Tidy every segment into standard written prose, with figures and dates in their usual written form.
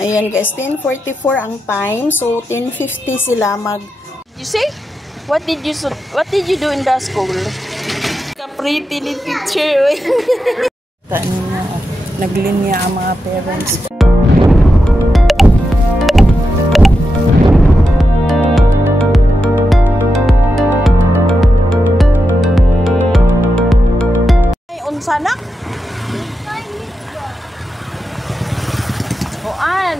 Ayan guys, 10:44 ang time. So 10:50 sila mag. You see? What did you do in the school? Ka pretty little teacher. Naglinya ang mga parents. Ay, unsa na? Kuan.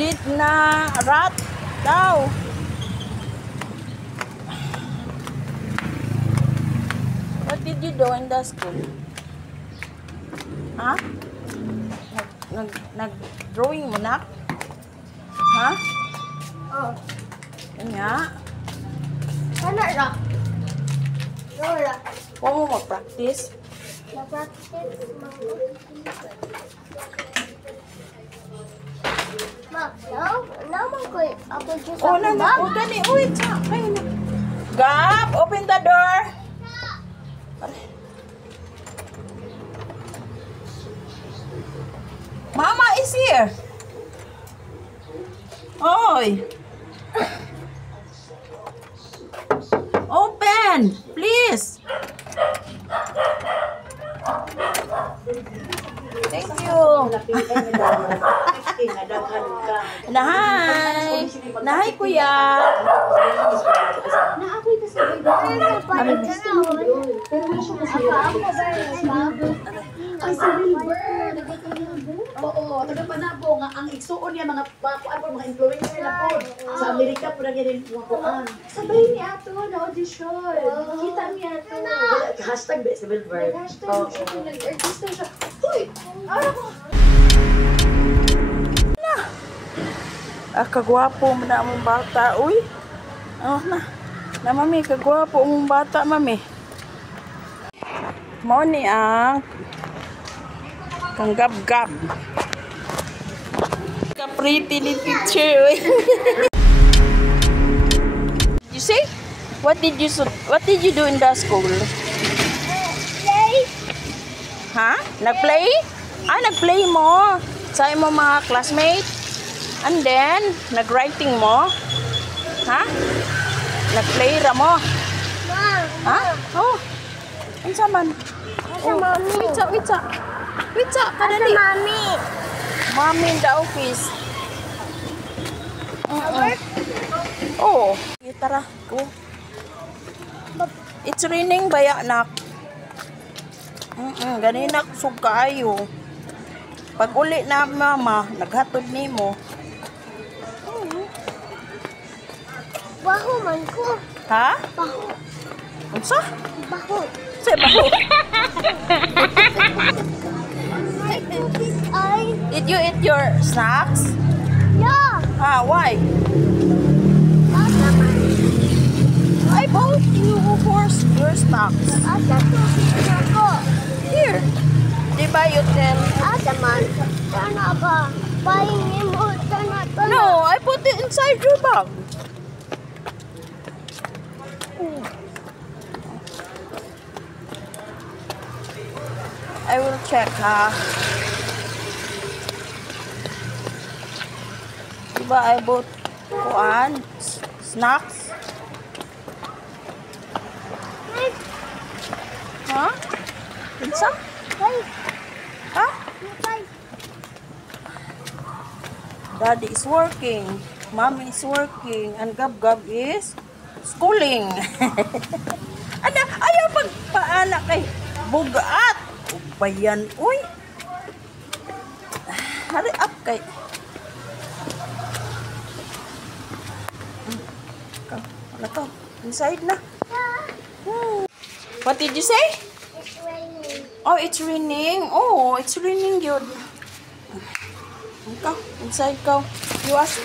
Did na rat daw. What did you do in the school? Ha? Nag-drawing mo na? Ha? Oh. Kanya? Ano ra? Wala. Huwag mo mag-practice? Na-practice mo. Ma, naman ko ako just Oh, na. Oh, gani. Uy, tsa. Kayo na. Gab, open the door. Mama is here. Oy. Open, please. Thank you. Nahay. Nahay, kuya. Naakoy ka sa baby. Pero wala siya ay, sa Wilbur. Oo, taga-Panabo nga ang igsuon niya mga mga influencer na po. Sa Amerika po na ganyan mga kuan. Sabay ni Ato na audition. Kita niya to. Hashtag sa Wilbur. Hashtag siya. Nag-artista siya. Uy! Ano ko? Kagwapo mo na mong bata. Uy. Oh, na mami, kagwapo mong bata, mami. Mo ni ang kanggab-gab. Ka pretty little teacher. You see? What did you do in the school? Play. Ha? Nag-play? Nag-play mo sa imo mga classmate. And then nag-writing mo. Ha? Nag-play ra mo. Ma. Ha? Oh. Unsa man? Asa mami? Witsa, kadali. Asa mami? Mami in the office. Oh. Tara, go. It's raining ba ya, anak? Ganina kusog kaayo. Pag uli na mama, naghatod nimo. Baho man ko. Ha? Baho. Unsa? Baho. Say baho. Did you eat your snacks? Yeah. Why? Asa man. I bought you for your snacks. Asa ko. Here. Di ba you tell? Asa man. Sana ba? Pahingin mo. Sana. No, I put it inside your bag. I will check, ha? Diba I bought kuan? Snacks? Ha? Pinsa? Ha? Daddy is working. Mommy is working. And Gab-Gab is schooling. Ayaw pagpaanak kay bugat. Bayan, uy. Hurry up kay. Ano to? Inside na. What did you say? It's raining. Oh, it's raining. Oh, it's raining yun. Ikaw, inside ka. You ask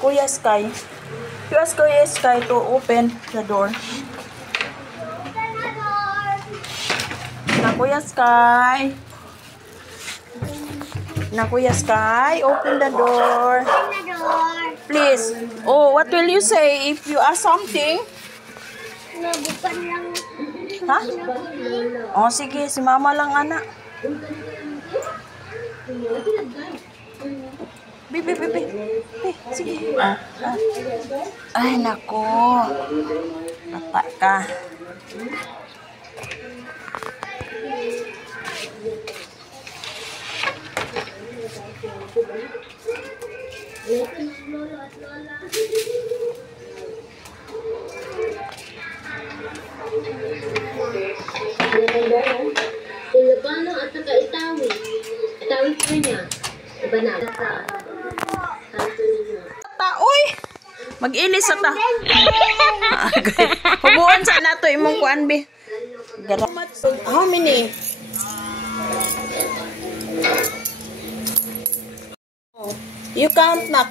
Kuya Sky. You ask Kuya Sky to open the door. Kuya Sky. Kuya Sky, open the door. Please. Oh, what will you say if you ask something? Nabukan lang. Ha? Oh, sige. Si mama lang, anak. Bi. Sige. Ay, nako. Bata ka. Ilocano at saka Itawi. Itawi po niya. Iba na. Uy! Mag-inis sa ta. Hubuan sa nato imong kuan bi. How many? You count, knock.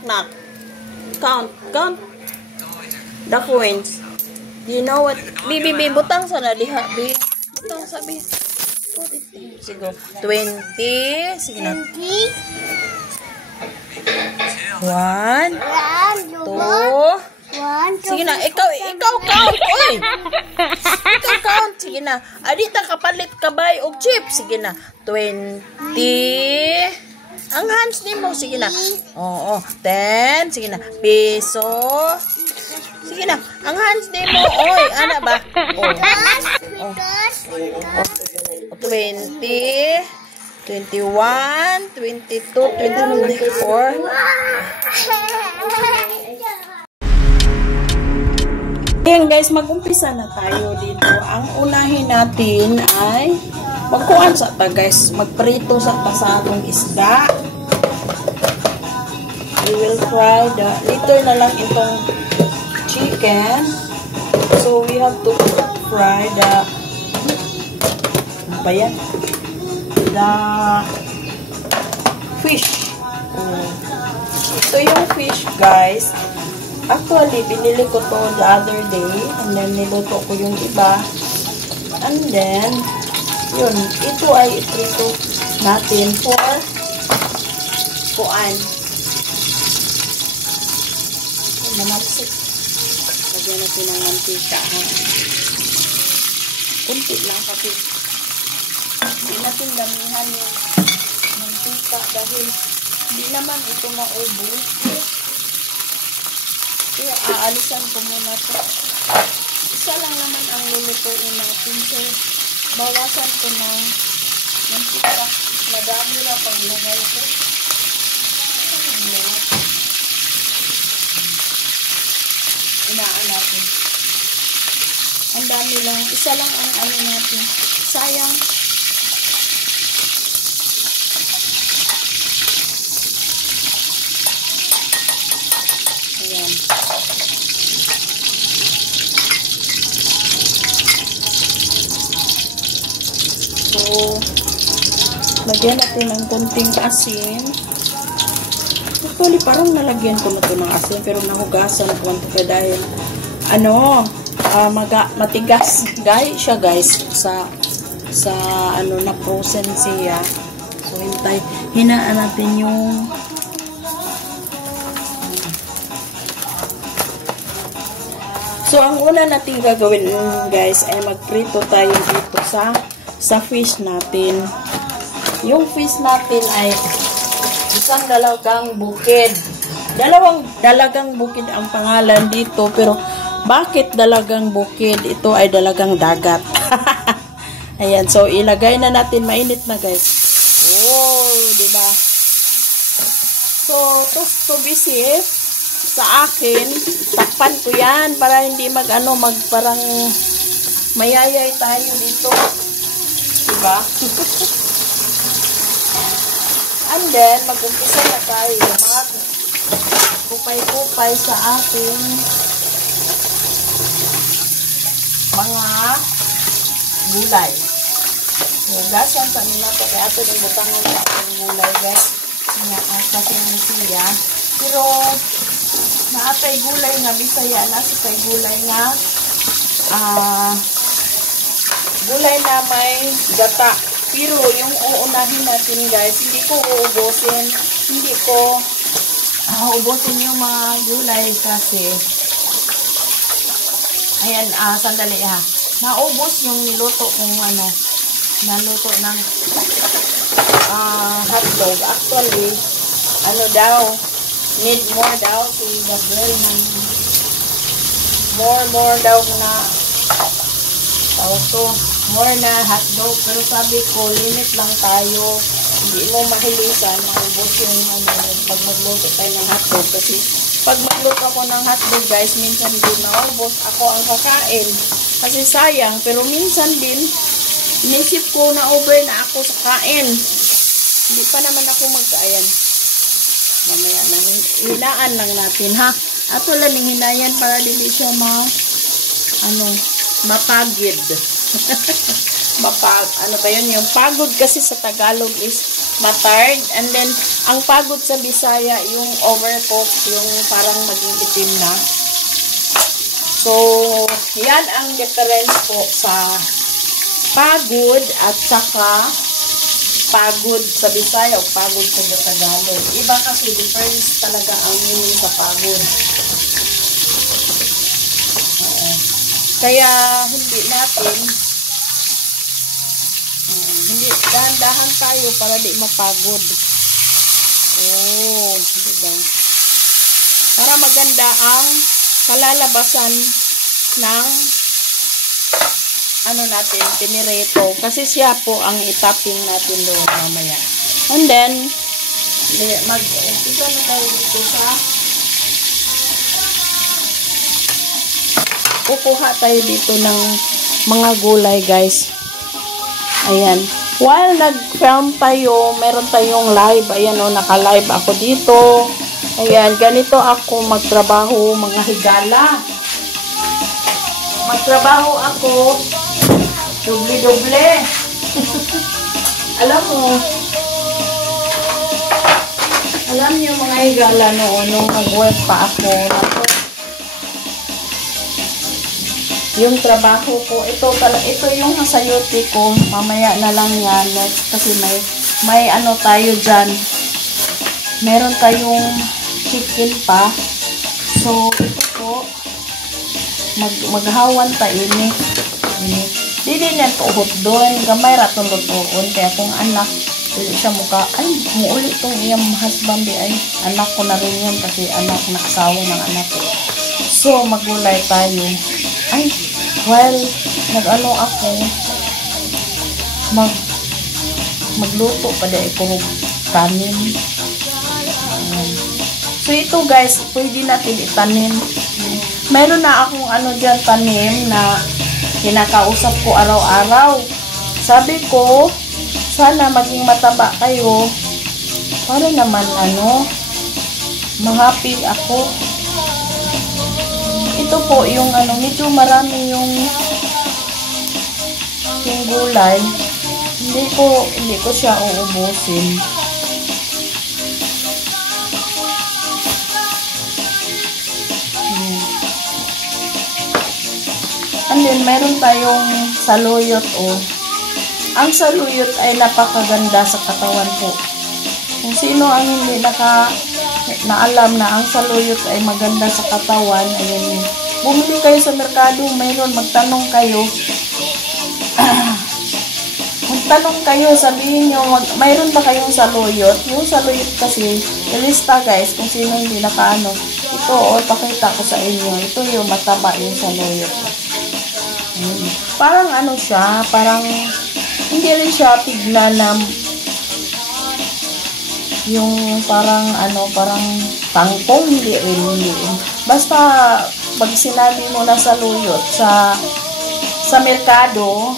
Count. The coins. Do you know what? Bi, butang sa na diha, bi. Butang sa bi. Sige. 20. Sige na. 1, 2. Sige na, ikaw count. Uy! Ikaw count. Sige na. Adita kapalit kabay og chip. Sige na. 20. Ang hands din mo. Sige na. Oo. 10. Sige na. Piso. Sige na. Ang hands din mo. Oy, ana ba? Oh. 20. 21, 22, 23, 24. Ayan guys, mag-umpisa na tayo dito. Ang unahin natin ay magkuhan sa ta guys. Magprito sa ta sa atong isda. We will fry the, later na lang itong chicken. So we have to fry the, ano ba yan? The fish. Ito yung fish guys. Actually, binili ko to the other day. And then, niluto ko yung iba. And then, yun. Ito ay iprito natin for kuan. Mamansik. Lagyan natin ng mantika. Kunti lang kasi. Hindi natin damihan yung mantika dahil hindi naman ito maubos. Kaya aalisan ko muna ito. Isa lang naman ang lulutuin natin. So, bawasan ko ng mantika. Madami na paglagay ko. Inaan natin. Ang dami lang. Isa lang ang ano natin. Sayang. Ayan. So, lagyan natin ng konting asin. Actually, parang nalagyan ko na ito ng asin, pero nahugasan ko ito dahil, matigas. Guys, siya guys, sa na frozen siya. So, hinaan natin yung so, ang una natin gagawin guys ay magprito tayo dito sa fish natin. Yung fish natin ay isang dalagang bukid. Dalagang bukid ang pangalan dito, pero bakit dalagang bukid? Ito ay dalagang dagat. Ayan, so ilagay na natin, mainit na guys. Oh, diba? So, to be safe, sa akin, takpan ko yan para hindi parang mayayay tayo dito. Diba? And then, mag-umpisa na tayo. Kupay-kupay sa ating mga gulay. Hugasan sa nila ito. Kaya ito yung butangan sa ating gulay, guys. Kasi siya. Pero, naatay gulay nga Bisaya, nasitay gulay nga gulay na may gata. Pero yung uunahin natin guys, hindi ko uubusin, hindi ko uubusin yung mga gulay kasi ayan, sandali ha, naubos yung niluto kung naluto ng hotdog. Actually, need more daw si Gabriel ng more daw na tawag to, more na hotdog. Pero sabi ko, limit lang tayo. Hindi mo mahilisan, maubos yung pag magluto tayo ng hotdog. Kasi pag magluto ako ng hotdog, guys, minsan din naubos. Ako ang kakain. Kasi sayang. Pero minsan din, inisip ko na over na ako sa kain. Hindi pa naman ako magkaayan. Mamaya na, hinaan lang natin, ha? At wala ng hinayan para hindi siya mapagid. Ano ba yun? Yung pagod kasi sa Tagalog is matard. And then, ang pagod sa Bisaya, yung overcook, yung parang maging itim na. So, yan ang difference po sa pagod at saka pagod sa Bisaya o pagod sa Tagalog. Iba kasi difference talaga ang meaning sa pagod. Kaya hindi natin dahan-dahan tayo para di mapagod. Oh, diba? Para maganda ang kalalabasan ng natin, pinirito. Kasi siya po ang itapping natin doon mamaya. And then, mag-umpisa na tayo dito sa kukuha tayo dito ng mga gulay, guys. Ayan. While nag-film tayo, meron tayong live. Ayan o, naka-live ako dito. Ayan, ganito ako magtrabaho, mga higala. Magtrabaho ako, doble-doble. Alam niyo mga higala noon, nung nag-work pa ako, yung trabaho ko, ito yung sayote ko, mamaya na lang yan, kasi may tayo dyan, meron tayong chicken pa, so ito po, maghawan tayo ni, hindi niyan tuhot doon, gamay ratong lutoon, kaya kung anak, siya mukha, ay, muuli itong iyang husband, ay, anak ko na rin yan, kasi anak na asawa ng anak ko, so magulay tayo, ay, well, ako, magluto pa dahil puro kanin. So, ito guys, pwede natin itanim. Meron na akong dyan tanim na kinakausap ko araw-araw. Sabi ko, sana maging mataba kayo para naman ma-happy ako. Ito po yung medyo marami yung gulay. Hindi ko siya uubusin. And then meron tayong saluyot Ang saluyot ay napakaganda sa katawan po. Kung sino ang hindi naalam na ang saluyot ay maganda sa katawan, ayun, bumili kayo sa merkado, mayroon, magtanong kayo, sabihin nyo, mayroon ba kayong saluyot? Yung saluyot kasi, ilista guys, kung sino hindi ito, pakita ko sa inyo, ito yung mataba yung saluyot. Parang siya, parang, hindi rin siya tignan na, yung parang parang tangkong, hindi rin. Basta pag sinabi mo na saluyot sa merkado,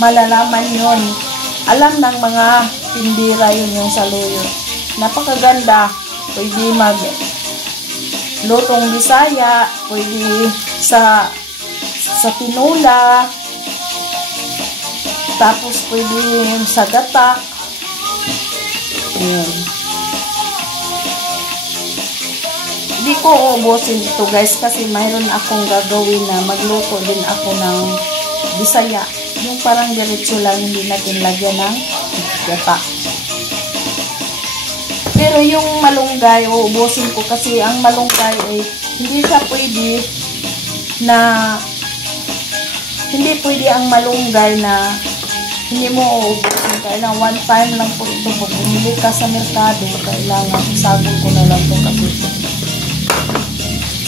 malalaman yon. Alam ng mga tindira yun yung saluyot. Napakaganda. Pwede lutong Bisaya, pwede sa tinula, tapos pwede sa gata. Ayan. Hindi ko uubusin ito guys kasi mayroon akong gagawin na magluto din ako ng Bisaya. Yung parang diretso lang, hindi natin lagyan ng gata. Pero yung malunggay, uubusin ko kasi ang malunggay ay hindi pwede ang malunggay na hindi mo uubusin kailangan one time lang po ito. Pag bumili ka sa merkado, kailangan isagol ko na lang ito kasi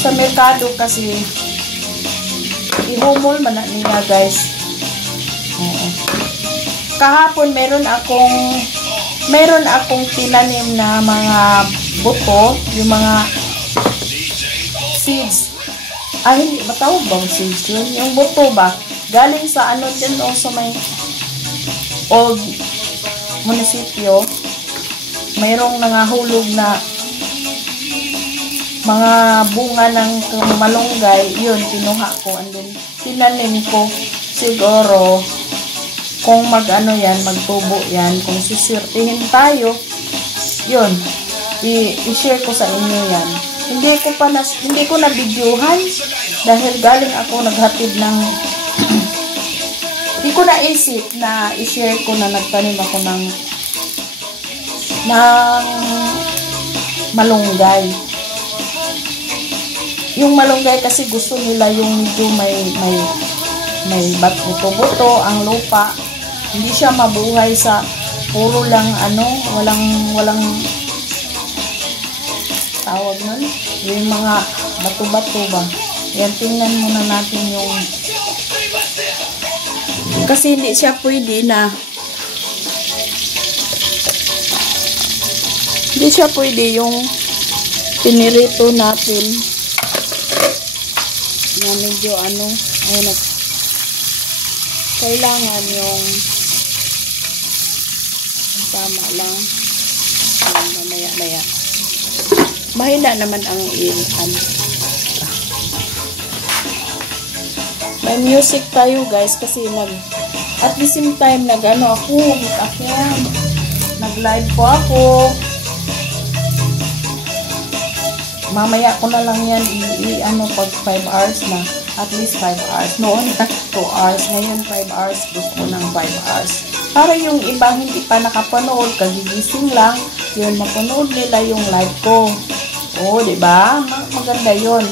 sa merkado kasi ihumol man na niya guys. Oo. Kahapon meron akong tinanim na mga buto, yung mga seeds. Hindi matawag bang seeds yun? Yung buto ba? Galing sa ano dyan o sa may old munisipyo. Mayroong nangahulog na mga bunga ng malunggay. Yun, kinuha ko. And then, tinanim ko. Siguro, kung mag-ano yan, magtubo yan, kung sisirtihin tayo, yun, i-share ko sa inyo yan. Hindi ko na videohan dahil galing ako naghatid ng hindi ko naisip na i-share ko na nagtanim ako ng malunggay. Yung malunggay kasi gusto nila yung medyo may buto-buto ang lupa. Hindi siya mabuhay sa puro lang walang tawag nun. Yung mga bato-bato ba. Yan, tingnan muna natin yung kasi hindi siya pwede yung pinirito natin na medyo kailangan yung tama lang. Mamaya. Mahina naman ang may music tayo guys kasi at the same time nag-live po ako. Mamaya ko na lang yan pag 5 hours na. At least 5 hours. Noon 2 hours. Ngayon 5 hours. Gusto ko ng 5 hours. Para yung iba hindi pa nakapanood, kagigising lang, yun, mapanood nila yung live ko. Diba? Maganda yun.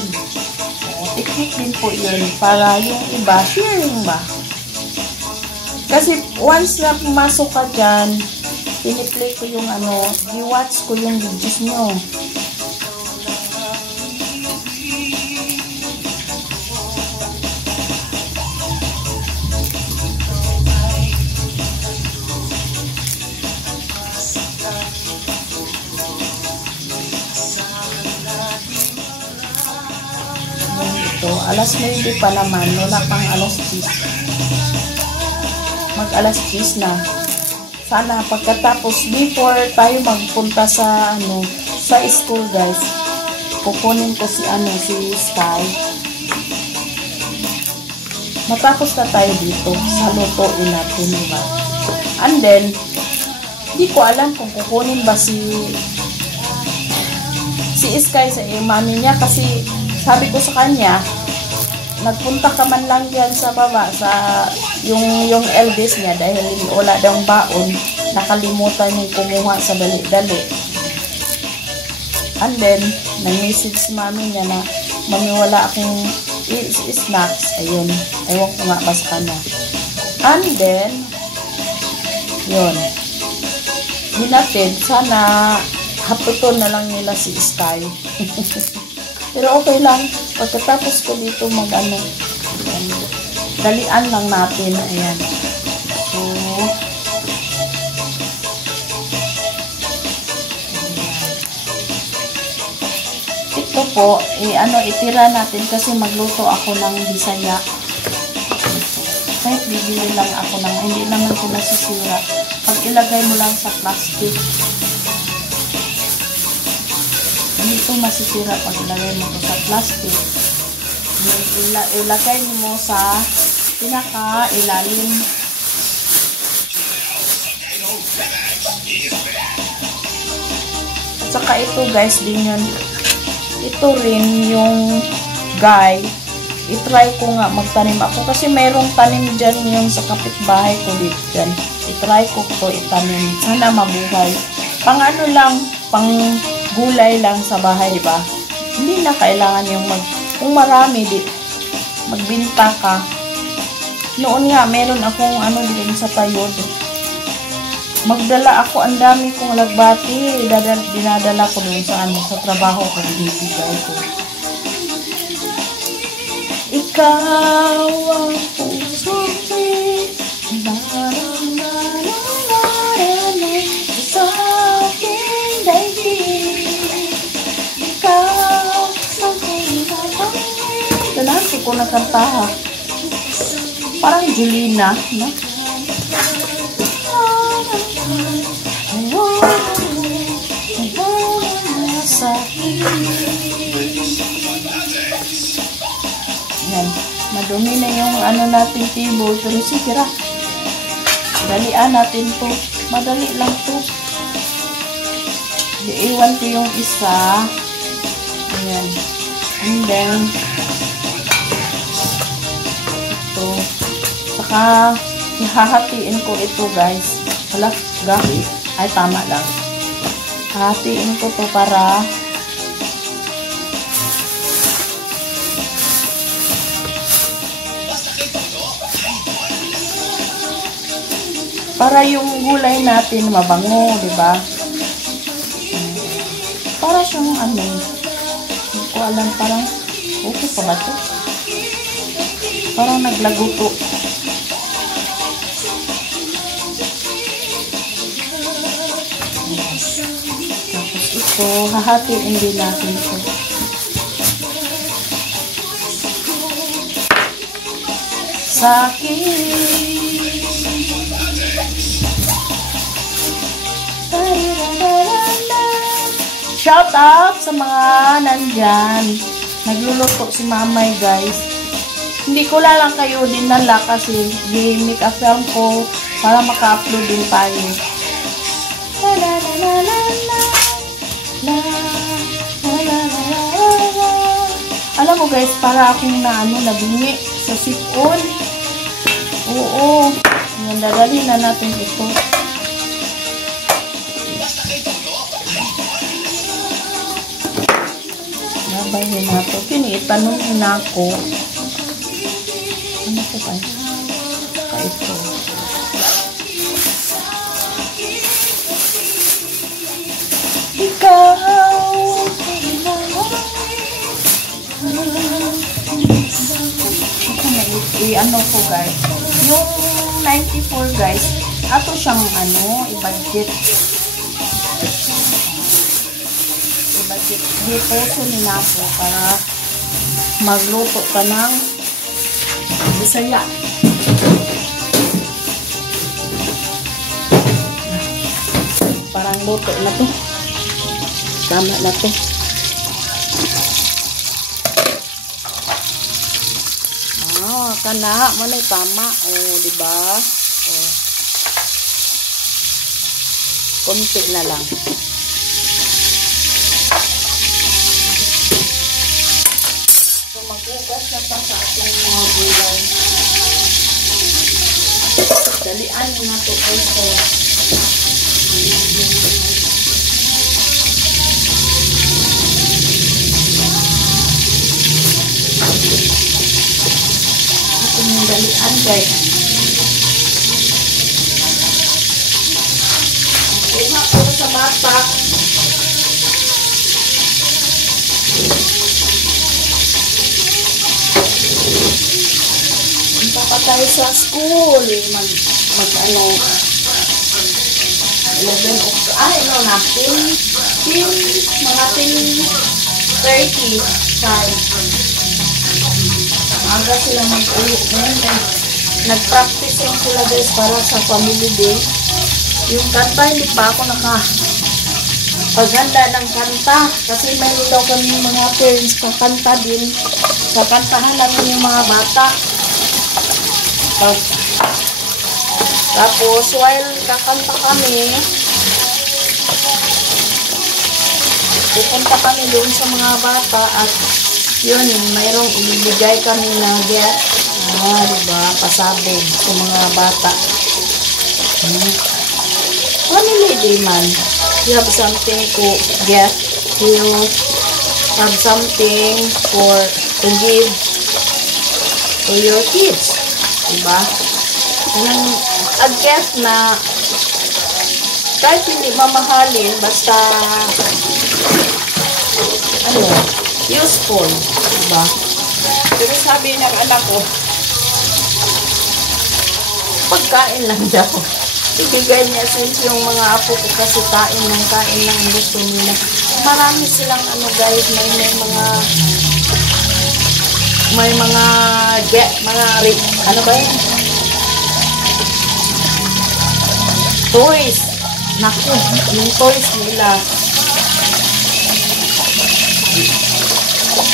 I-click din po yun para yung iba, sharing ba? Kasi once na pumasok ka dyan, piniplay ko yung i-watch ko yung videos nyo. Alas 9 pa naman, wala pang alas 10. Mag-alas 10 na. Sana pagkatapos, before tayo magpunta sa school guys, kukunin ko si Sky. Matapos na tayo dito, sa lutuin natin, diba? And then, hindi ko alam kung kukunin ba si Sky sa mami niya kasi sabi ko sa kanya, nagpunta ka man lang yan sa baba sa yung eldest niya dahil wala daw baon, nakalimutan yung kumuha sa dali-dali. And then nag-message si mami niya na mami wala akong snacks. Ayun, ewan ko nga ba sa kanya. And then yun, hinatid, sana hatuton na lang nila si Sky. Pero okay lang. Pagkatapos ko dito dalian lang natin. Ayan. So, ito po, itira natin kasi magluto ako ng Bisaya. Kahit bibili lang ako hindi naman ko nasisira. Pag ilagay mo lang sa plastic, hindi ito masisira pag ilagay mo ito sa plastic. Ilagay mo sa pinaka-ilalim. At saka ito guys, din yun. Ito rin yung guy. I-try ko nga magtanim ako. Kasi mayroong tanim dyan yung sa kapitbahay ko dito dyan. I-try ko ito itanim. Sana mabuhay. Pang pang gulay lang sa bahay, diba? Hindi na kailangan yung kung marami, magbinta ka. Noon nga, meron akong din sa tayod. magdala ako, ang dami kong lagbati. Dinadala ko dun sa sa trabaho ko, binibigay ko. Ikaw ang puso ko, sa aking daigdig. Ikaw sa aking daigdig. Ganasi ko nakanta. Parang Julina, no? Yan. Madumi na yung natin table. Pero sige ra. Dalian natin to. Madali lang to. Iiwan ko yung isa. Ayan. And then ito. Saka hahatiin ko ito, guys. Hala, gabi. Ay, tama lang. Hahatiin ko to para yung gulay natin mabango, di ba? Para siyang hindi ko alam, parang okay pa ba to? Parang naglaguto. Tapos ito, hahatiin din natin ito. Sakit. Shout out sa mga nandyan. Nagluluto si mamay, guys. Hindi ko lang kayo dinala kasi make a film ko para maka-upload din tayo. Alam mo, guys, para akong nabingi sa sipon. Oo. Dadalhin na natin ito. Nabahin natin. Kinitanong na ako. Ano ko ba? Ito. Ikaw. Ano ko, guys. Yung 94, guys. Ato siyang i-budget. Dito sunina po para magluto ka ng Bisaya. Parang luto na to. Tama na to. Kana, manay tama. Diba? Konti na lang. Maghugas na pa sa ating mga gulay. Dalian mo na ito ito. Ito yung dalian, guys. Kuha ko sa bata. Tayo sa school, mag-ano, 11 na, 10, mga 10:30, aga sila mag-uwi ngayon. Nag-practice yung sila, guys, para sa family day. Yung kanta, hindi pa ako paghanda ng kanta, kasi may daw kami mga parents kakanta din, kakantahan namin yung mga bata. Tapos, while kakanta kami, pupunta kami doon sa mga bata at yun, mayroong ibibigay kami na gift. Diba? Pasabog sa mga bata. Family day man. You have something to get. You have something to give to your kids. Diba? Yung a gift na kahit hindi mamahalin, basta useful, diba? Pero sabi ng anak ko, pagkain lang daw. Ibigay niya since yung mga apo ko kasi kain lang gusto nila. Marami silang guys, may mga toys. Naku, yung toys nila.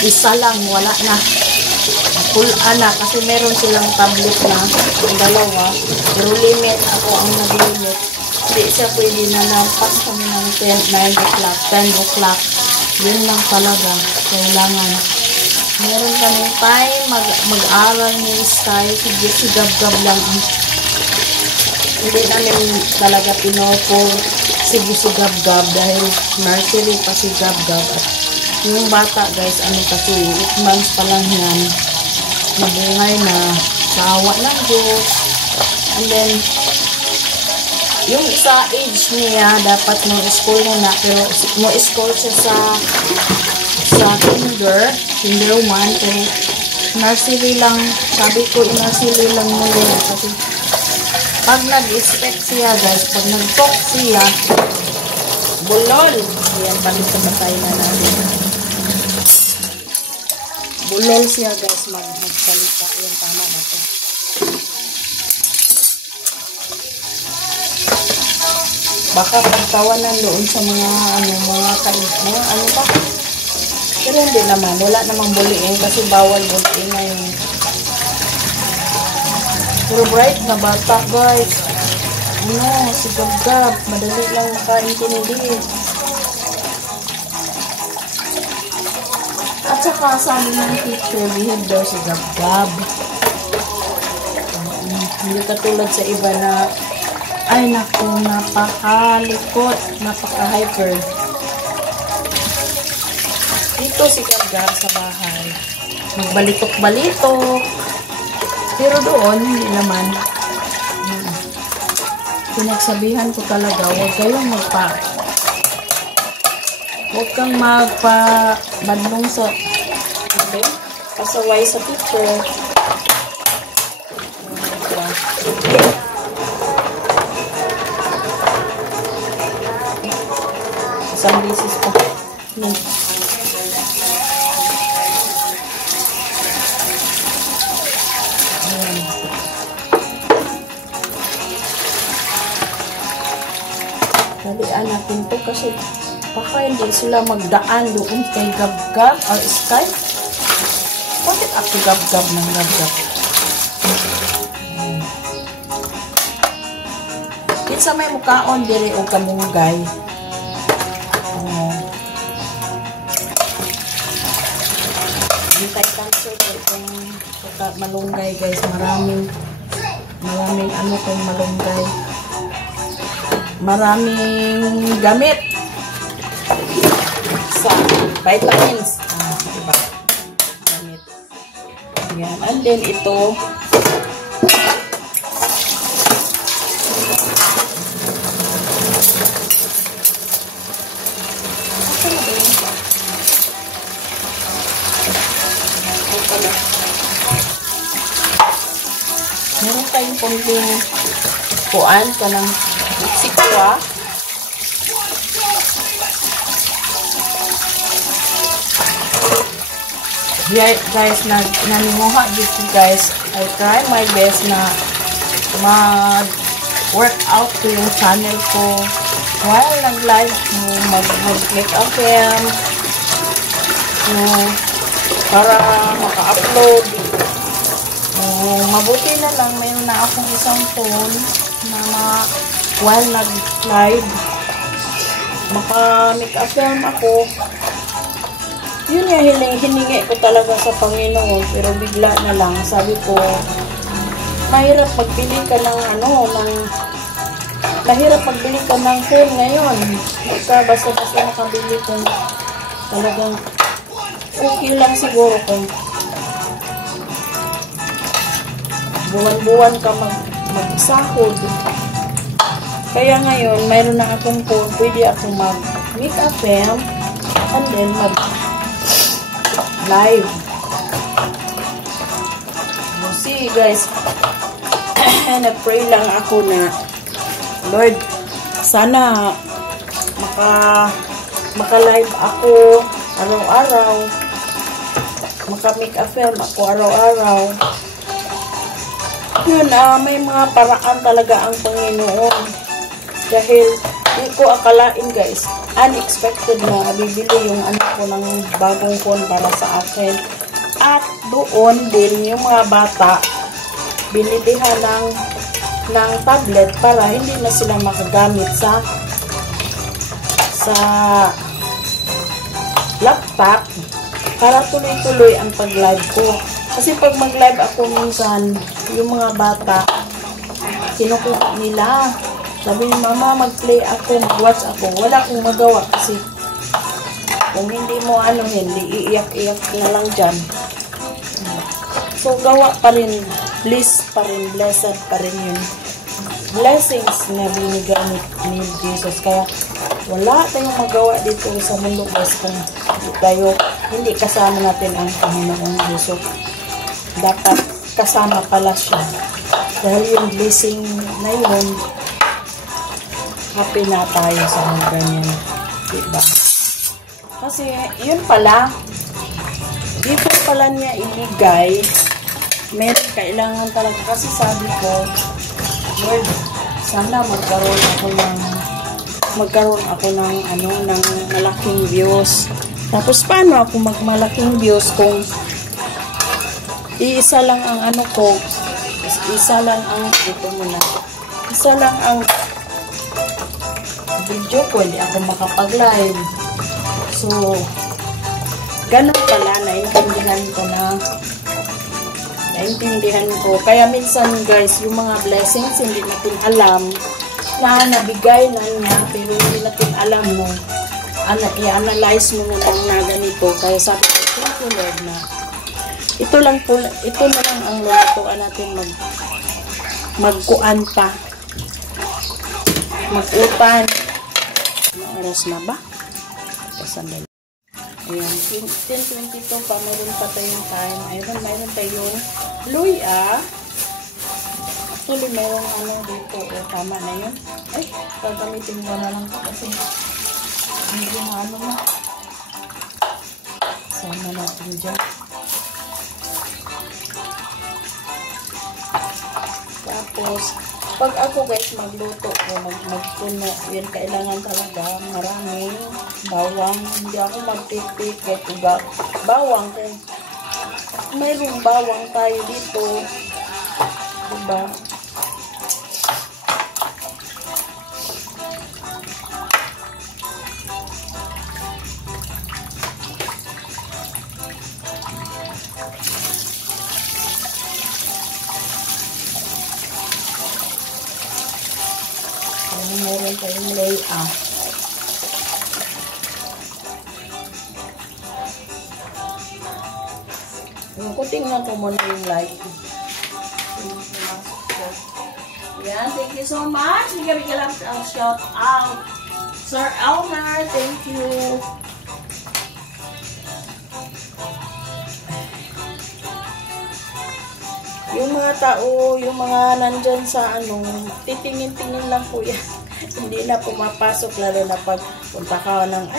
Isa lang, wala na. Pulaan na kasi meron silang tablet na, yung dalawa. Pero limit, ako ang nag-limit. Hindi siya pwede na lampas kami ng 10 o'clock. Yun lang talaga, kailangan. Meron kami time, mag-aral ni Sky, si Gab-Gab lang. Hindi namin talaga pinopol si Gab-Gab dahil nursery pa si Gab-Gab. At yung bata guys, kasi 8 months pa lang yan, nabungay na, sawa ng Diyos. And then, yung sa age niya, dapat no-school na, pero no-school siya sa kinder 1, pero nursery lang, sabi ko, nursery lang mo yun, kasi pag nag-expect siya guys, pag nag-talk siya, bulol. Ayan, balik sa batay na natin. Bulol siya guys, magsalita. Ayan, tama na to. Baka pagtawanan doon sa mga ano ba? Pero hindi naman, wala namang buliin kasi bawal buliin na yun. Puro bright na bata guys. Si Gab-Gab, madali lang makaintindi. At saka sabi ng teacher, behave daw si Gab-Gab. Hindi katulad sa iba na, ay naku, napakalikot, napaka-hyper. Dito si Gab-Gab sa bahay, magbalitok-balitok. Pero doon, hindi naman. Pinagsabihan ko talaga, huwag kang magpa-badlong sa pasaway sa teacher. Isang bisis pa. Dalian natin to kasi baka hindi sila magdaan doon kay Gab-Gab or Sky. Bakit ako Gab-Gab ng Gab-Gab? Kinsa may mukaon diri o kamunggay. Hintay cancer kung malunggay guys. Maraming kung malunggay. Maraming gamit sa vitamins. Diba? Gamit. Yan. And then ito, meron tayong konting kuan ka ng sikwa. Yeah, guys, naninguha dito guys. I try my best na mag-workout ko yung channel ko while nag-live, mag-make up film para maka-upload. Mabuti na lang mayroon na akong isang phone na while nag-live maka-make up film ako. Yun nga, hiningi ko talaga sa Panginoon, pero bigla na lang, sabi ko, mahirap pagbili ka ng mahirap pagbili ka ng phone ngayon. Basta-basta nakabili kung talagang okay lang siguro kung buwan-buwan ka magsahod. Kaya ngayon, mayroon na akong phone. Pwede akong mag-makeup film and then mag-live. See guys, nag-pray lang ako na, Lord, sana maka-live ako araw-araw, maka-makeup film ako araw-araw. Yun, may mga paraan talaga ang Panginoon. Dahil, di ko akalain guys, unexpected na bibili yung anak ko ng bagong phone para sa akin. At doon din yung mga bata, binilihan ng tablet para hindi na sila makagamit sa laptop para tuloy-tuloy ang pag-live ko. Kasi pag mag-live ako minsan, yung mga bata, kinukuha nila. Sabi ni mama, mag-play ako, mag-watch ako. Wala akong magawa kasi kung hindi mo hindi iiyak-iyak na lang dyan. So, gawa pa rin, blessed pa rin yun. Blessings na binigay ni Jesus. Kaya, wala tayong magawa dito sa mundo guys kung hindi kasama natin ang Panginoong Jesus. Dapat kasama pala siya. Dahil yung blessing na yun, happy na tayo sa mga ganyan. Diba? Kasi, yun pala, dito pala niya ibigay, meron kailangan talaga. Kasi sabi ko, Lord, sana magkaroon ako ng malaking views. Tapos paano ako magmalaking views kung isa lang ang isa lang ang video ko, hindi ako makapag-live. So, ganun pala, naintindihan ko. Kaya minsan guys, yung mga blessings, hindi natin alam na nabigay na niya, pero hindi natin alam mo, i-analyze mo na lang na ganito. Kaya sabi ko, thank you Lord na ito na lang ang lutuan natin magkuan pa. Mag-utan. Anong oras na ba? Sandali. Ayan, 10:22 pa, mayroon pa tayong time. Mayroon tayong luya. Actually, mayroong dito. Tama na yun. Ay, gagamitin mo na lang kasi medyo na na. Sama natin dyan. Tapos, pag ako guys magluto ko, magpuno, yun kailangan talaga maraming bawang. Hindi ako magpipit kahit bawang. Kung mayroong bawang tayo dito, diba? Meron tayong layout. Tingnan ko muna yung light. Yan, thank you so much. Bigyan ka lang ang shout out. Sir Elmer, thank you. Yung mga tao, yung mga nandyan sa titingin-tingin lang po yan. Hindi na pumapasok, lalo na pag punta ka ng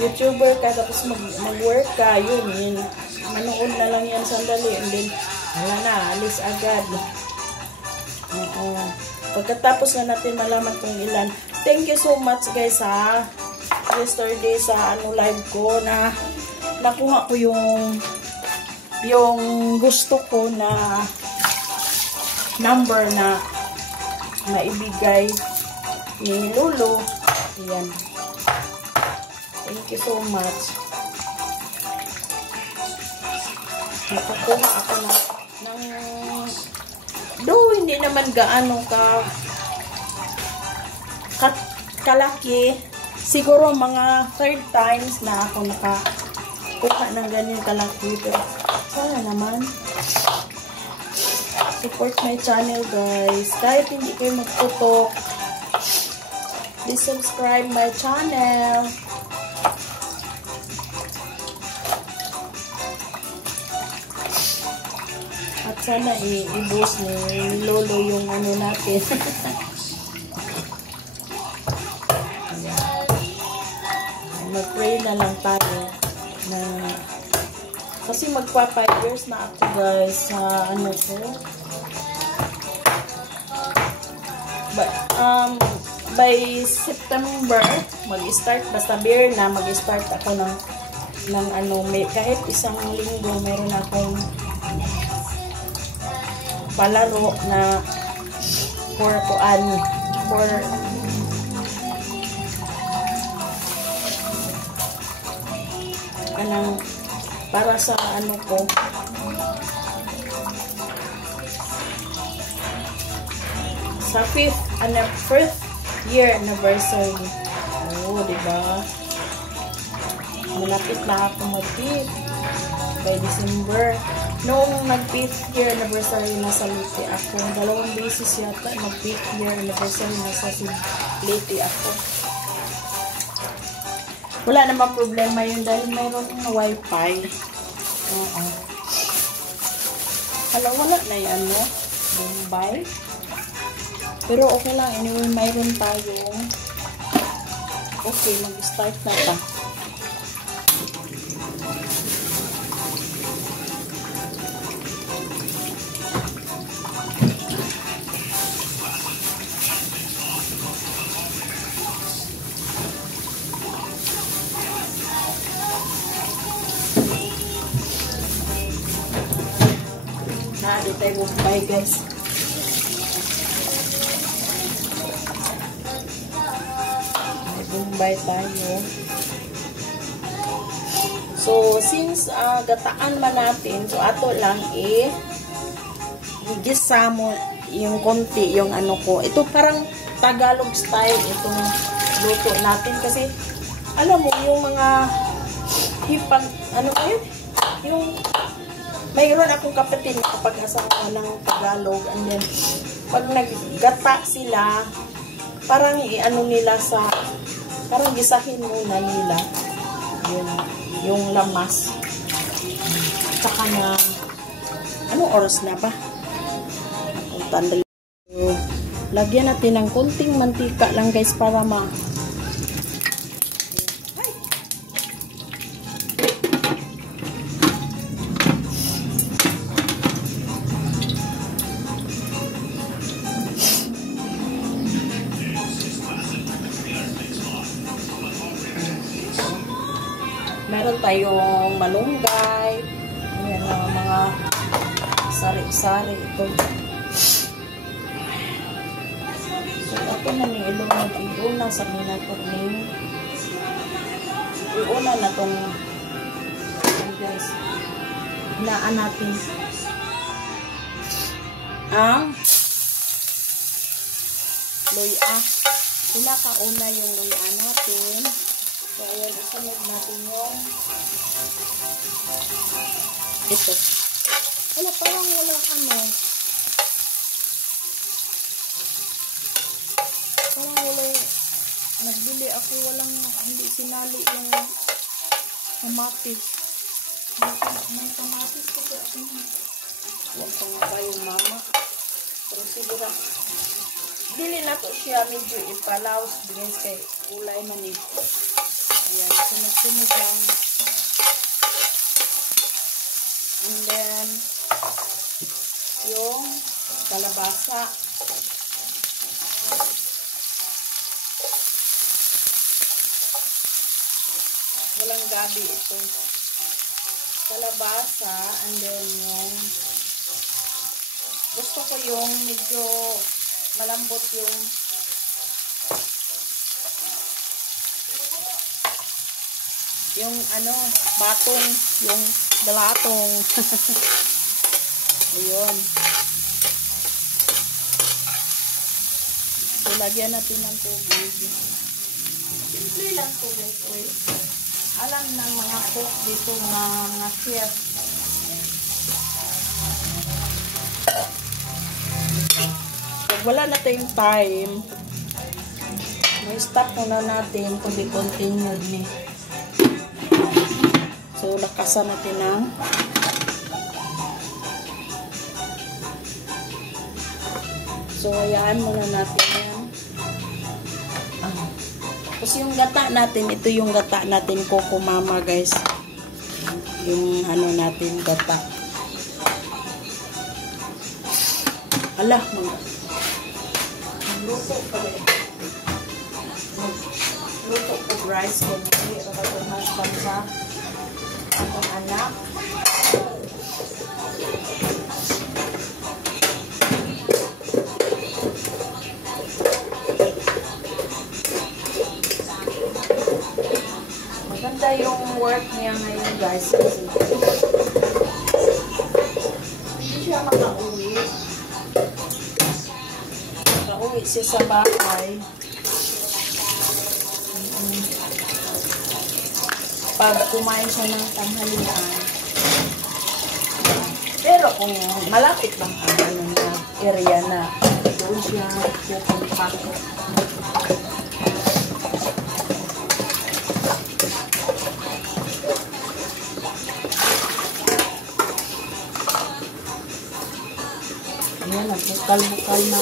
YouTuber ka, tapos mag-work ka, yun. Manood na lang yan sandali, and then, wala na, alis agad. Pagkatapos na natin malaman kung ilan. Thank you so much guys ha. Yesterday sa live ko na nakuha ko yung gusto ko na number na maibigay ni Lolo. Ayan. Thank you so much. Nakukuha ako hindi naman gaano kalaki. Siguro mga 3rd times na ako nakakuha ng ganyan kalaki. Pero sana naman support my channel guys. Kahit hindi kayo magtutok, please subscribe my channel. At sana i-boost ni Lolo yung ano natin. Mag-pray na lang tayo na kasi magpa 5 years na ako guys sa ano ko. By September mag-start, basta beer na mag-start ako ng ano, kahit isang linggo meron akong palaro na for anong para sa ano ko sa 5th year anniversary. Oh, diba? Malapit na ako mag-5th by December. Noong nag-5th year anniversary nasa Leyte ako. 2 beses yata mag-5th year anniversary nasa Leyte ako. Wala namang problema yun dahil mayroon ng wifi. Wala na yan, no? Bombay. Pero okay lang. Anyway, mayroon tayong okay, mag-start na ta. Di tayo bumbay guys. May bumbay tayo. So, since gataan man natin, so ato lang gisa mo yung konti, yung ano ko. Ito parang Tagalog style itong luto natin kasi alam mo yung mga hipag, ano ba yun? Yung mayroon akong kapatid na kapag asawa ng Tagalog, and then pag naggata sila parang ano nila sa parang gisahin muna nila yung lamas saka na anong oras na ba lagyan natin ng konting mantika lang guys para meron tayong malunggay. Ayan ang mga sari-sari ito. So, ito na ni iluna sa minaturning. Iuna na itong guys. Hinaan natin ang luya. Pinakauna yung luya natin. So, ayan, isunod natin yung ito. Wala, parang walang ano. Parang walang nagbili ako, walang hindi sinali yung kamatis. May kamatis ko kaya ako. Huwag pa nga ba yung mama. Pero siguro dili na to siya medyo ipalaos guys kay kulay man ito. Ayan, sunod-sunod lang. And then, yung kalabasa. Walang gabi ito. Kalabasa, and then yung gusto ko yung medyo malambot yung ano, batong, yung dalatong. Ayun. So, lagyan natin ng tubig. Simple lang to guys. Alam ng mga cook dito na mga chef. Wala na tayong time. I-stop muna natin to be continued ni. So, lakasan natin ng so, hayaan muna natin yan. Tapos yung gata natin, ito yung gata natin Coco Mama guys. Yung ano natin, gata. Alah, magluto pa rin. Magluto po rice kung hindi rakatuhan sa akong anak. Maganda yung work niya ngayon guys kasi hindi siya makauwi. Makauwi siya sa bahay. Pag kumain siya ng tanghalian. Pero kung malapit lang ang ano na area na doon siya pupunta. Ayan, nagbukal-bukal na.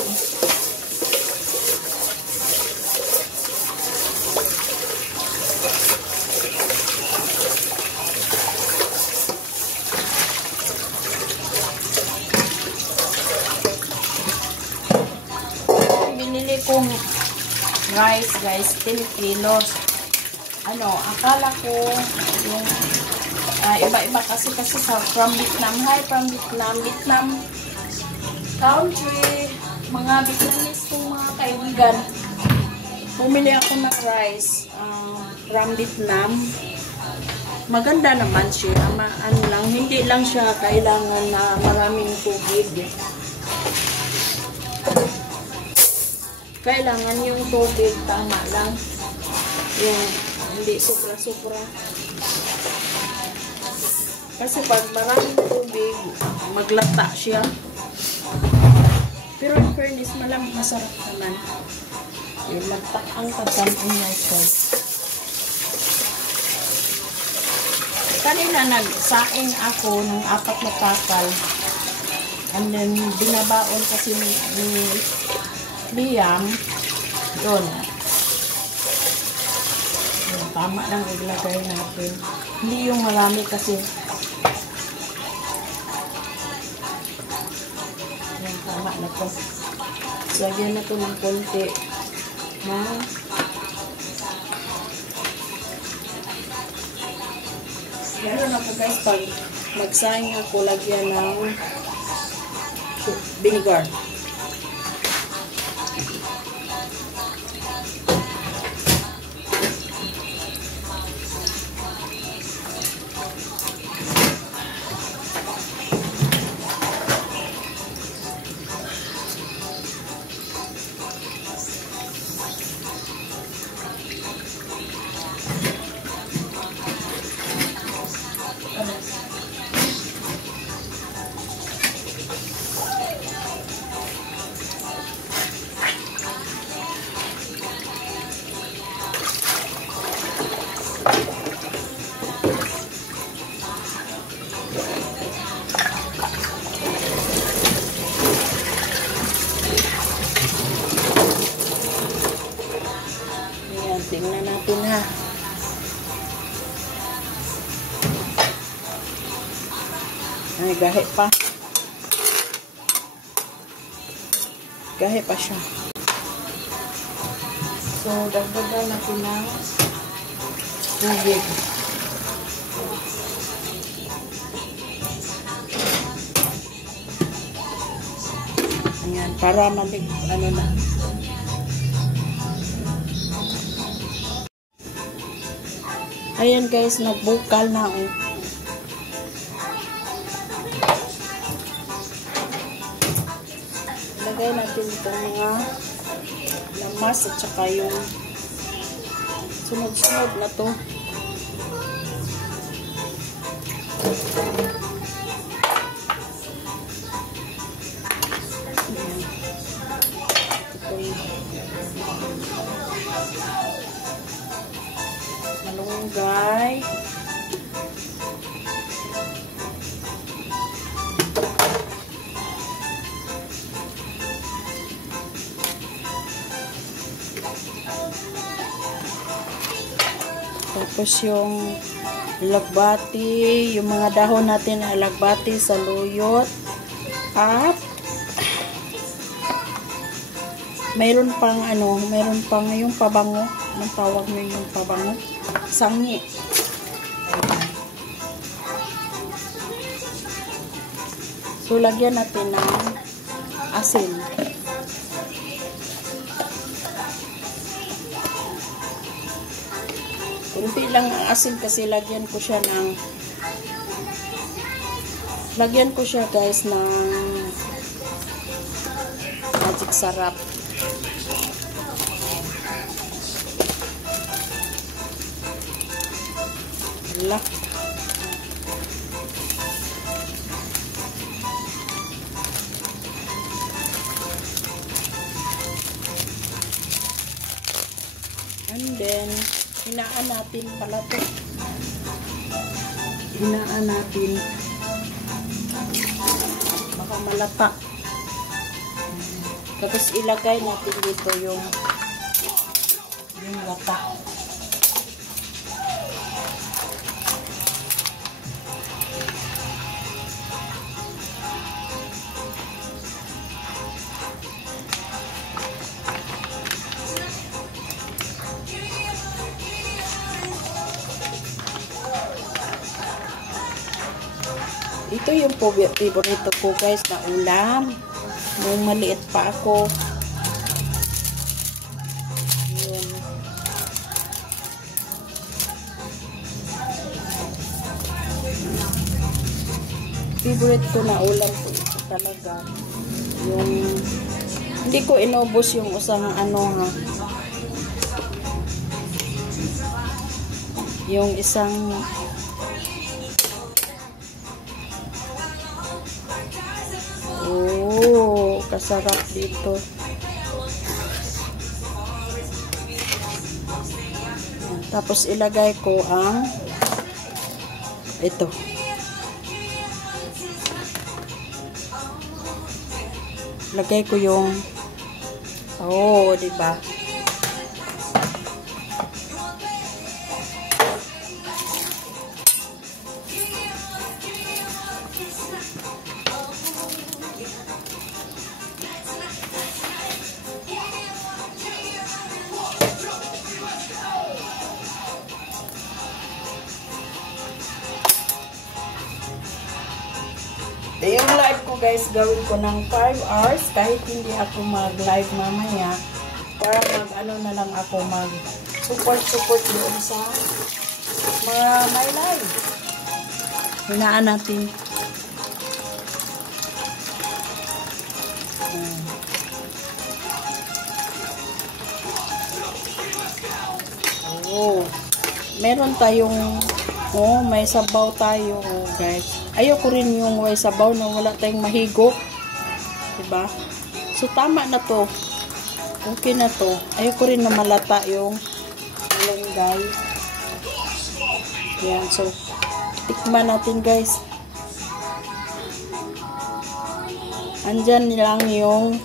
Binili kong rice guys, 10 kilos. Ano, akala ko yung iba-iba kasi sa from Vietnam. Hi from Vietnam country, mga Vietnamese kong mga kaibigan. Bumili ako ng rice from Vietnam. Maganda naman siya. Ano lang, hindi lang siya kailangan na maraming tubig. Kailangan yung tubig tama lang. Yung hindi sobra-sobra. Kasi pag maraming tubig, maglata siya. Pero in fairness, malamang masarap naman. Yung magtak-ang pagkain niya ito. Kanina nagsaing ako ng 4 na takal. And then, binabaon kasi ni Liam. Doon. Tama lang ilagay natin. Hindi yung marami kasi. Tama na to. Lagyan na to ng konti na gano'n ako guys pag magsaing ako lagyan ng vinegar. Tingnan natin ha. Ay, gahe pa. Gahe pa siya. So, dagdagan natin ng tubig. Ayan, para malig, ano na. Ayan guys, nagbukal na ako. Lagay natin itong mga lamas at saka yung sunod-sunod na to. Ayan. Tapos yung alagbati, yung mga dahon natin na alagbati, saluyot. At mayroon pang yung pabango. Anong tawag nyo yung pabango? Sangi. So, lagyan natin ng asin. Kunti lang ang asin kasi lagyan ko siya guys ng magic sarap. Wala. And then, hinaan natin pala ito. Hinaan natin. Baka malata. Tapos ilagay natin dito yung lata. Ito yung favorito ko guys na ulam. Nung maliit pa ako. Yun. Favorite ko na ulam ko ito talaga. Yung hindi ko inubos yung usang yung isang kasarap dito. Tapos ilagay ko ang ito. Lagay ko yung diba? Yung live ko guys, gawin ko ng 5 hours kahit hindi ako mag-live mamaya para na lang ako mag-support doon sa mga my live. Hinaan natin. Meron tayong may sabaw tayo guys. Ayoko rin yung may sabaw na wala tayong mahigop. Diba? So, tama na to. Okay na to. Ayoko rin na malata yung malunggay. Yan. So, tikman natin guys. Andyan lang yung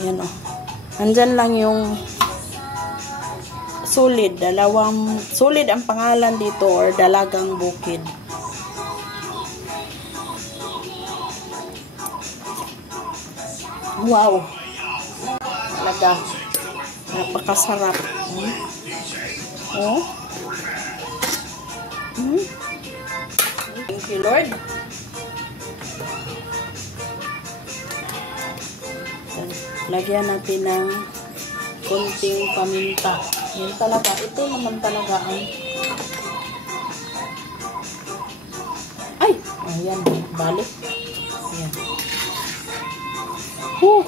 ayan andyan lang yung Sulid. Sulid ang pangalan dito or Dalagang Bukid. Wow! Talaga. Napakasarap. Thank you, Lord. Lagyan natin ng kunting paminta. Yan talaga. Ito naman talaga ang ayan. Balik. Ayan.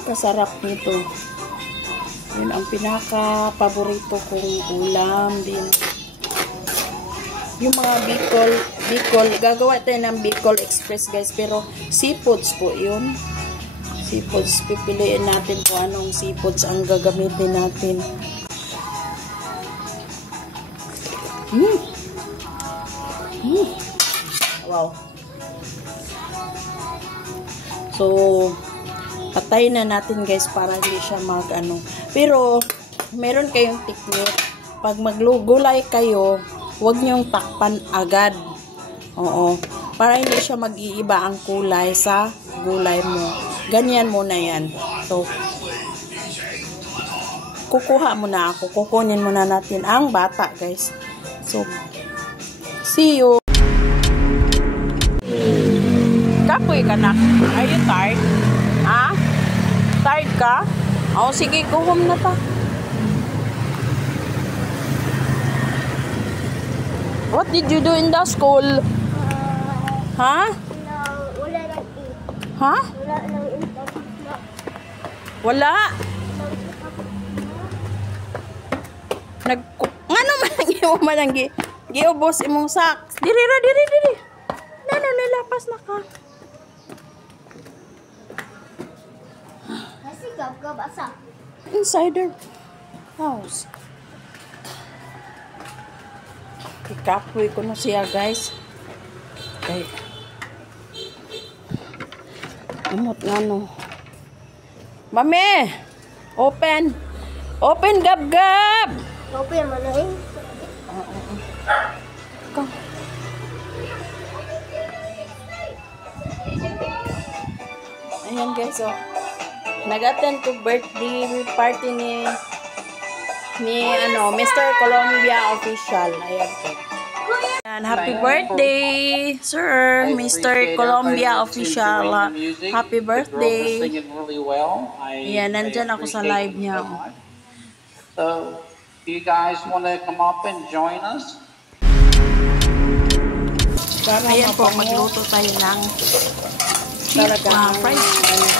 Kasarap nito. Yun ang pinaka-paborito kong ulam din. Yung mga Bicol, gagawa tayo ng Bicol Express guys, pero seafoods po yun. Seafoods, pipiliin natin kung anong seafoods ang gagamitin natin. Wow. So, patayin na natin guys para hindi siya Pero, meron kayong technique pag maglugulay kayo, huwag niyong takpan agad. Oo. Para hindi siya mag-iiba ang kulay sa gulay mo. Ganyan muna yan. So, kukuha muna ako. Kukunin muna natin ang bata, guys. So, see you. Kapoy ka na. Are you tired? Ha? Tired ka? O, sige, go home na ta. What did you do in the school? Ha? Wala lang eat. Ha? Wala lang eat. Wala. Ngano man ang iyo man ang giubos imong socks. Diri ra diri. Nano nilapas na ka. Kasi gab-gab asa. Inside their house. Ikapoy ko na siya, guys. Okay. Umot nga no. Mami! Open! Open, gab-gab! Open mo na rin. Ikaw. Ayan, guys, oh. Nag-attend ko birthday party ni Mr. Colombia Official. Ayan po. And happy birthday, sir, Mr. Colombia Official. Happy birthday. Ayan, nandyan ako sa live niya. So, do you guys want to come up and join us? Ayan po, magluto tayo ng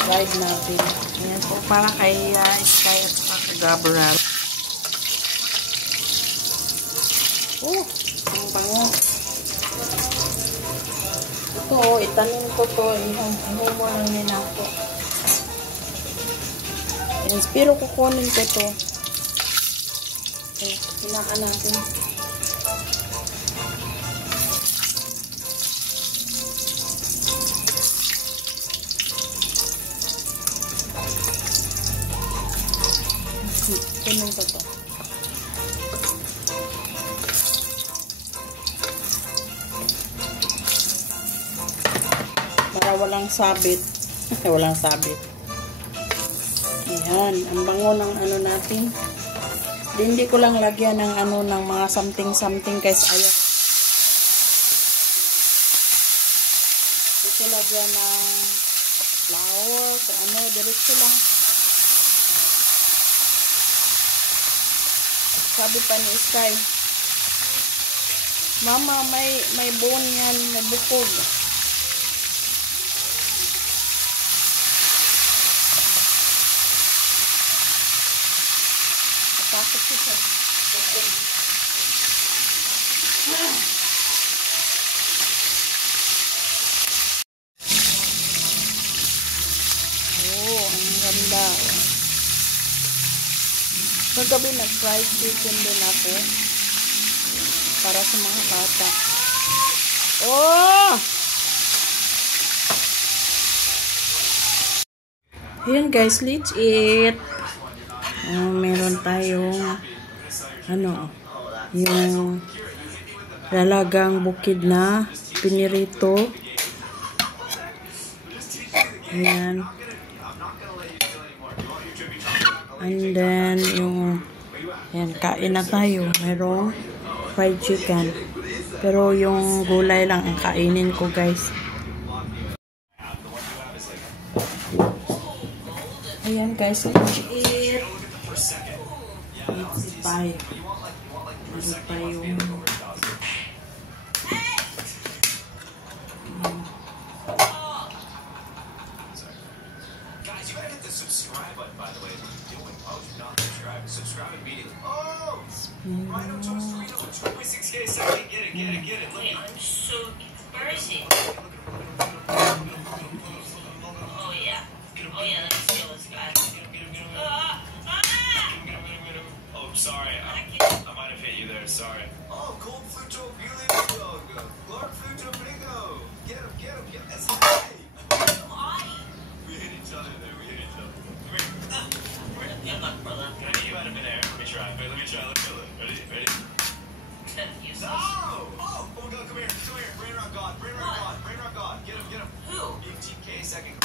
fried natin. Ayan po, para kay Sky at saka Gabriel. Oh, ang bango. Ito, itanim ko to. Ihumo lang nila ako. Ayan, pero kukunin ko to. Okay, hinaan natin. Kunin ko to. Para walang sabit. Walang sabit. Ayan. Ang bango ng ano natin. Hindi ko lang lagyan ng ano ng mga something guys. Ayan. Dito lagyan ng flour. So ano, diretso lang. Sabi pa ni Sky, Mama, may bone yan, may bukog. Takot siya. Oh, ang ganda. Kagabi nag-fried chicken din ako para sa mga bata. Oh! Ayan guys, let's eat. Meron tayong yung lalagang bukid na pinirito. Ayan. And then, ayan, kain na tayo. Merong fried chicken. Pero yung gulay lang ang kainin ko, guys. Ayan, guys. Let's eat. Let's eat. Meron tayong subscribe button, by the way. Oh, if you're not subscribed, subscribe immediately. Oh! Rhino Trucks Torino, 26K second. Get it. Wait, I'm so embarrassing. Oh, yeah. Let me steal this guy. Oh, sorry. I might have hit you there. Sorry. Oh, Cold Fluto Biligo. Clark Fluto Biligo. Get him. That's right. We hit each other there. Good luck, brother. Can I get you out of midair? Let me try. Let me kill it. Ready?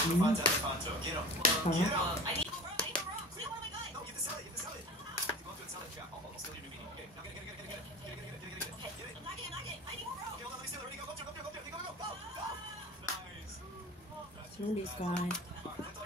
Elefanto, elefanto. Get him. Huh? Get him. I need more rock. I need more rock. Cleo, what am I going? No, you have to sell it. You have to sell it. You go up to it, sell it. Yeah, I'll steal your new meaning. Okay, now get it. Get it. Okay, I'm not getting. I need more rock. Okay, hold on, let me steal it. Ready, go. Go. Nice. Slowly, guys. Alright,